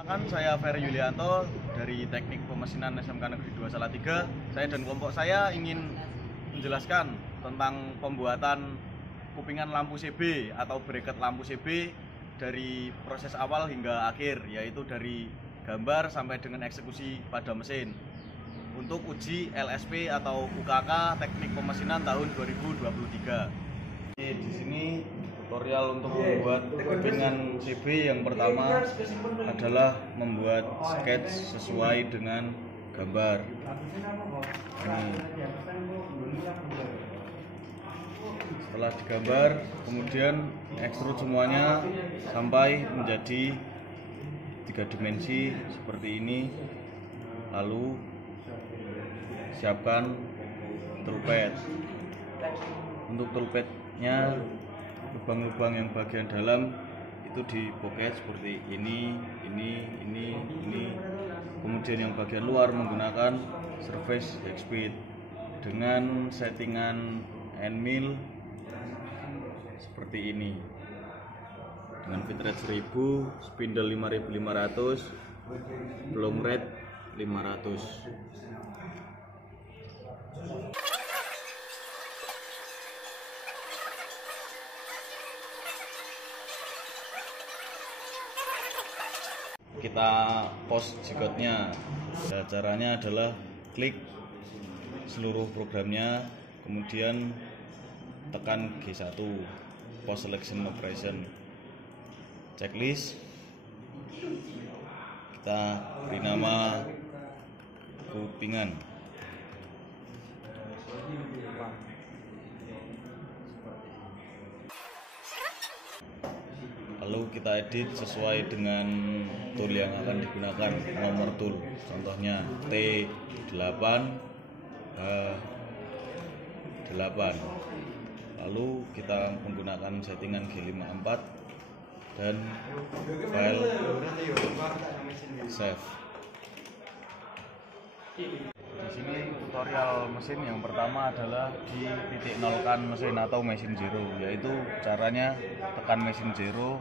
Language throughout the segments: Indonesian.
Saya Ferry Yulianto dari Teknik Pemesinan SMK Negeri 2 Salatiga. Saya dan kelompok saya ingin menjelaskan tentang pembuatan kupingan lampu CB atau bracket lampu CB dari proses awal hingga akhir, yaitu dari gambar sampai dengan eksekusi pada mesin untuk uji LSP atau UKK Teknik Pemesinan tahun 2023. Di sini tutorial untuk membuat kupingan CB. Yang pertama adalah membuat sketch sesuai dengan gambar. Setelah digambar, kemudian ekstrud semuanya sampai menjadi 3 dimensi seperti ini. Lalu siapkan toolpad. Untuk toolpadnya, lubang-lubang yang bagian dalam itu dipoket seperti ini. Kemudian yang bagian luar menggunakan surface hexbit dengan settingan end mill seperti ini, dengan fit rate 1000, spindle 5500, long rate 500. Kita post G-code-nya. Caranya adalah klik seluruh programnya, kemudian tekan G1, post selection operation, checklist. Kita beri nama kupingan. Lalu kita edit sesuai dengan tool yang akan digunakan, nomor tool, contohnya T8 H8. Lalu kita menggunakan settingan G54 dan file save. Di sini tutorial mesin yang pertama adalah di titik nolkan mesin atau mesin zero, yaitu caranya tekan mesin zero,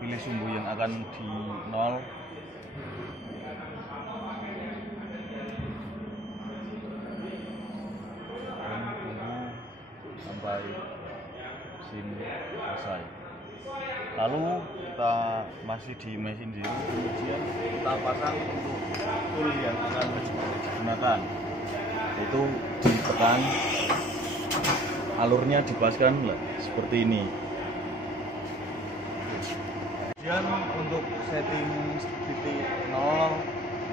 pilih sumbu yang akan di nol, dan tunggu sampai mesin selesai. Lalu kita masih di mesin zero, kemudian kita pasang untuk tool yang akan digunakan, itu ditekan, alurnya dipaskan seperti ini. Kemudian untuk setting titik 0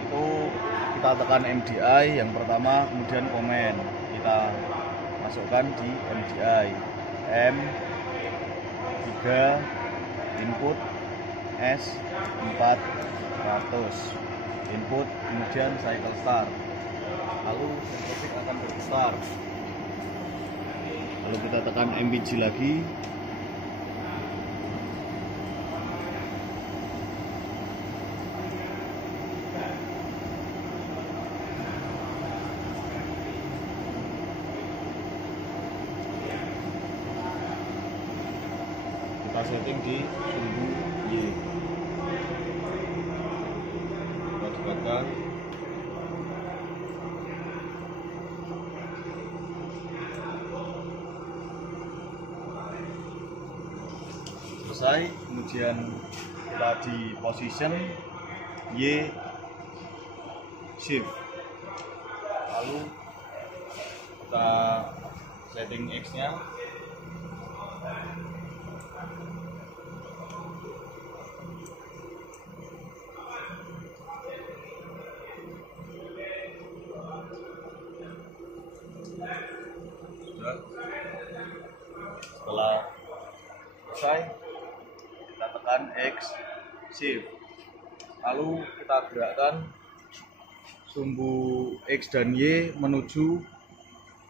itu kita tekan MDI yang pertama, kemudian komen kita masukkan di MDI M3 input S400 input, kemudian cycle start, lalu sensorik akan berputar. Lalu kita tekan MPG lagi. Kita setting di sumbu Y. Kita dekatkan. Selesai, kemudian kita di position Y shift. Lalu kita setting X-nya. Setelah selesai, kita tekan X shift, lalu kita gerakkan sumbu X dan Y menuju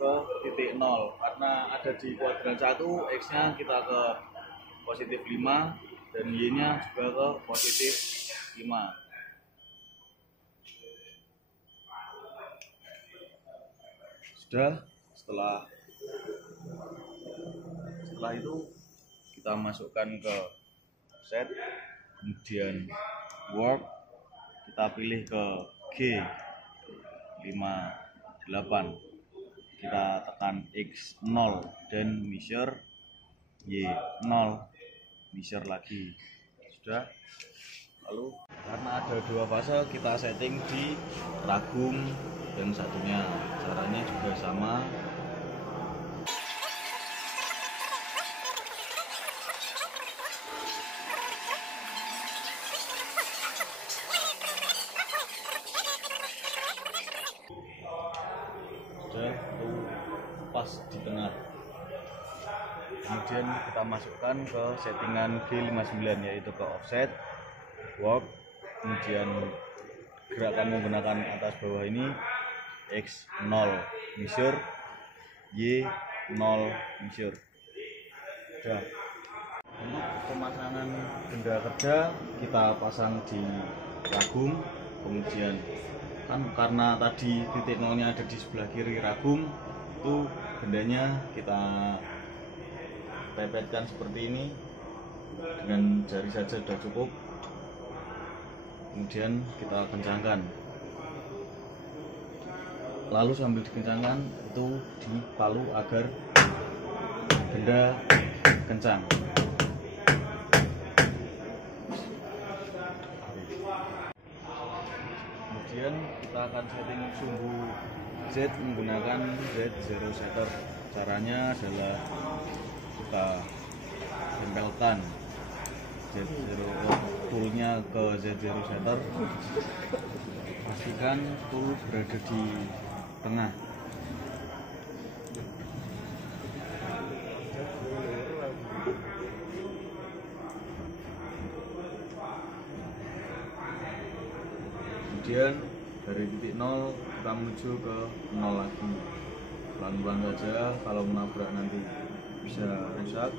ke titik 0. Karena ada di kuadran 1, X nya kita ke positif 5 dan Y nya juga ke positif 5. Sudah. Setelah itu kita masukkan ke set, kemudian work, kita pilih ke G58, kita tekan X0 dan measure, Y0 measure lagi. Sudah. Lalu karena ada dua fase, kita setting di ragum dan satunya. Caranya juga sama. Sudah, tuh pas di tengah. Kemudian kita masukkan ke settingan G59, yaitu ke offset, work, kemudian gerakan menggunakan atas bawah ini, X0 measure, Y0 measure. Sudah. Untuk pemasangan benda kerja kita pasang di ragum, kemudian kan karena tadi titik nolnya ada di sebelah kiri ragum, itu bendanya kita pepetkan seperti ini, dengan jari saja sudah cukup. Kemudian kita kencangkan, lalu sambil dikencangkan itu dipalu agar benda kencang. Kemudian kita akan setting sumbu Z menggunakan Z0 setter. Caranya adalah kita tempelkan Z0 toolnya ke Z0 setter, pastikan tool berada di tengah. Kemudian dari titik 0 kita menuju ke 0 lagi, pelan-pelan saja, kalau menabrak nanti bisa rusak.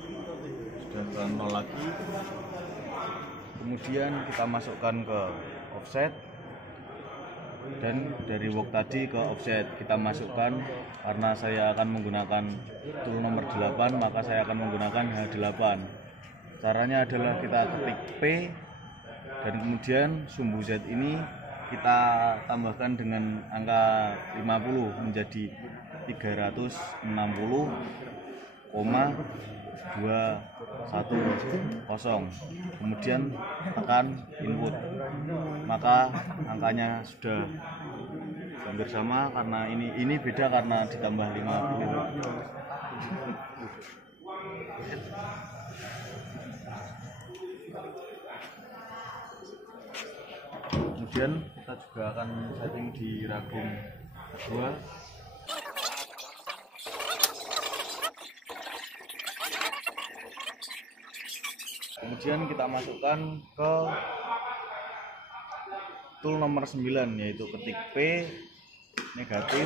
Sudah ke 0 lagi, kemudian kita masukkan ke offset, dan dari work tadi ke offset kita masukkan. Karena saya akan menggunakan tool nomor 8, maka saya akan menggunakan H8. Caranya adalah kita ketik P, dan kemudian sumbu Z ini kita tambahkan dengan angka 50 menjadi 360,210. Kemudian tekan input, maka angkanya sudah hampir sama. Karena ini beda karena ditambah 50. Kemudian kita juga akan setting di ragum kedua. Kemudian kita masukkan ke tool nomor 9, yaitu ketik P negatif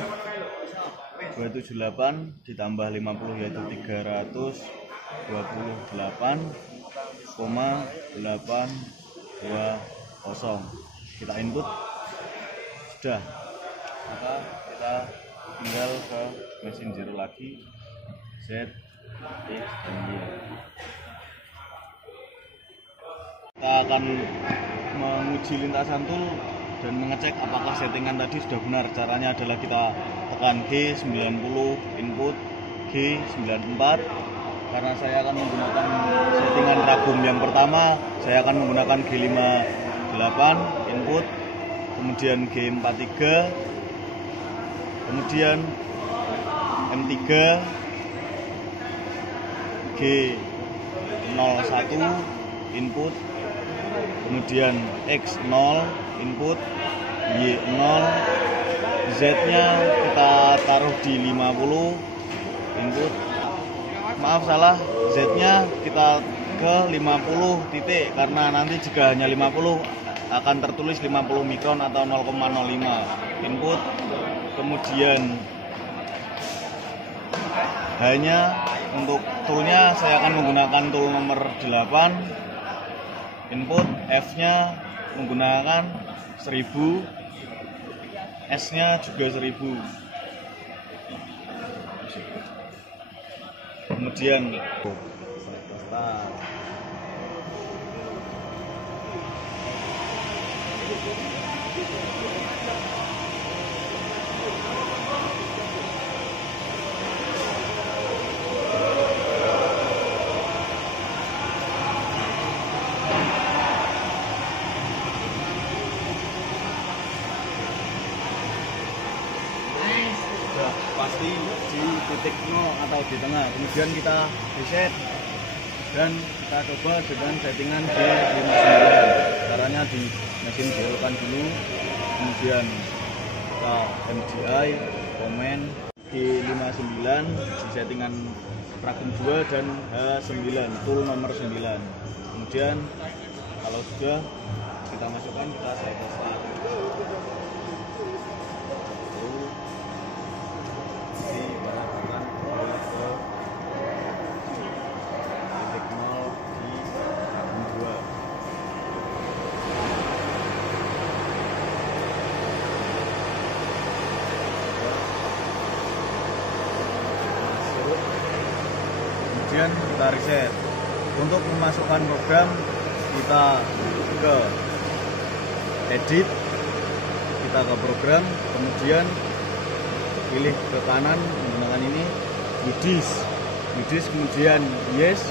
278 ditambah 50, yaitu 328,820. Kita input, sudah. Maka kita tinggal ke mesin zero lagi, Z, X, dan Y. Kita akan menguji lintasan tool dan mengecek apakah settingan tadi sudah benar. Caranya adalah kita tekan G90 input, G94. Karena saya akan menggunakan settingan ragum yang pertama, saya akan menggunakan G58 input, kemudian G43, kemudian M3, G01 input, kemudian X0 input, Y0, Z-nya kita taruh di 50 input. Maaf salah, Z-nya kita ke 50 titik, karena nanti jika hanya 50 akan tertulis 50 mikron atau 0,05 input. Kemudian hanya untuk toolnya saya akan menggunakan tool nomor 8 input, F-nya menggunakan 1000, S-nya juga 1000. Kemudian Pasti di titik 0 atau di tengah, kemudian kita reset dan kita coba dengan settingan D59. Caranya di mesin diolkan dulu, kemudian kita MDI komen D59 di settingan ragam 2 dan H9 tool nomor 9. Kemudian kalau sudah kita masukkan, kita cycle start. Kemudian kita reset. Untuk memasukkan program, kita ke edit, kita ke program, kemudian pilih ke kanan menggunakan ini widis, kemudian yes,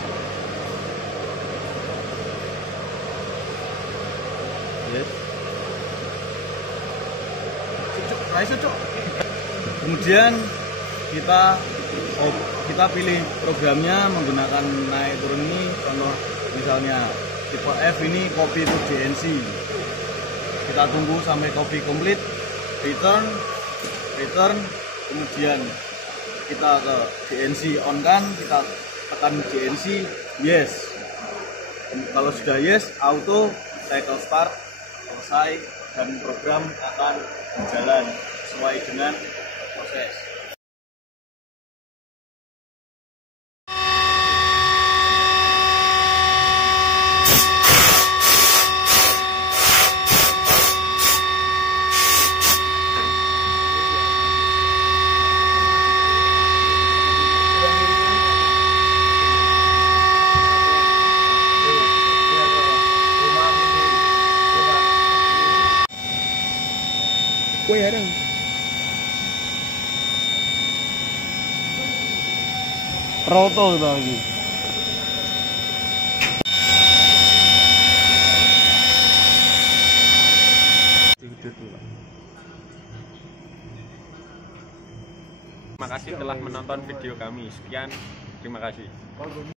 kemudian kita pilih programnya menggunakan naik turun ini. Contoh misalnya tipe F ini copy to DNC, kita tunggu sampai copy complete, return, kemudian kita ke DNC on kan, kita tekan DNC yes. Kalau sudah yes, auto cycle start selesai dan program akan berjalan sesuai dengan proses. Kue ada. Roto lagi. Terima kasih telah menonton video kami. Sekian, terima kasih.